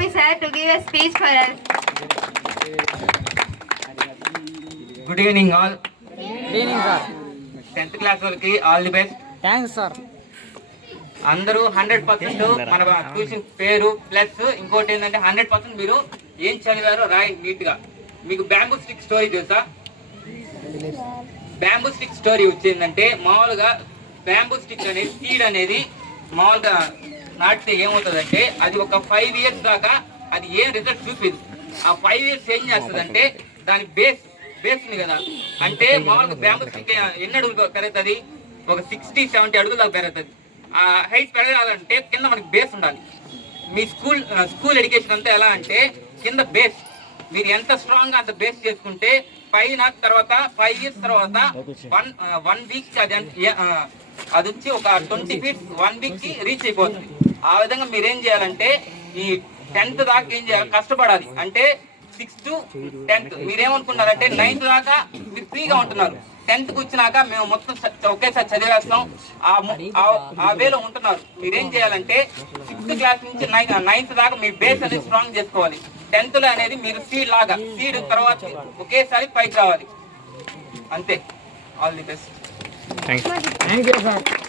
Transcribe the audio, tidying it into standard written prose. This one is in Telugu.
Gopi sir to give a speech for us. Good evening all. Good evening, sir. 10th class వాళ్ళకి all the best. Thanks, sir. అందరూ 100% మన ట్యూషన్ పేరు ప్లస్ ఇంకోటి ఏంటంటే 100% మీరు ఏం చదివారో రాయి నీట్ గా. మీకు బ్యాంబూ స్టిక్ స్టోరీ తెలుసా? బ్యాంబూ స్టిక్ స్టోరీ వచ్చిందంటే మామూలుగా బ్యాంబూ స్టిక్ అనేది సీడ్ అనేది మామూలుగా నాటితే ఏమవుతుందంటే అది ఒక 5 years దాకా అది ఏం రిజల్ట్ చూపేది. ఆ 5 years ఏం చేస్తుందంటే దాని బేస్ ఉంది కదా, అంటే మామూలుగా బ్యాంబూ స్టిక్ ఎన్ని అడుగులు పెరుగుతుంది? ఒక 60-70 అడుగుల దాకా పెరుగుతుంది. ఆ హైట్ పెరగాలంటే కింద మనకి బేస్ ఉండాలి. మీ స్కూల్ ఎడ్యుకేషన్ అంతా ఎలా అంటే కింద బేస్ మీరు ఎంత స్ట్రాంగ్ గా అంత బేస్ చేసుకుంటే పైన తర్వాత 5 years తర్వాత 1 week అది వచ్చి ఒక 20 feet 1 week కి రీచ్ అయిపోతుంది. ఆ విధంగా మీరేం చేయాలంటే ఈ 10th దాకా ఏం చేయాలి? కష్టపడాలి. అంటే 6th to 10th మీరేమనుకున్నారంటే 9th దాకా మీరు ఫ్రీగా ఉంటున్నారు. 10th కి వచ్చినాక మేము మొత్తం ఒకేసారి చదివేస్తాం ఆ వేలో ఉంటున్నారు. మీరేం చేయాలంటే 6th క్లాస్ నుంచి 9th దాకా మీ బేస్ అనేది స్ట్రాంగ్ చేసుకోవాలి. 10th లో అనేది మీరు సీడ్ లాగా సీడ్ తర్వాత ఒకేసారి పైకి రావాలి. అంతే. All the best. Thank you, sir.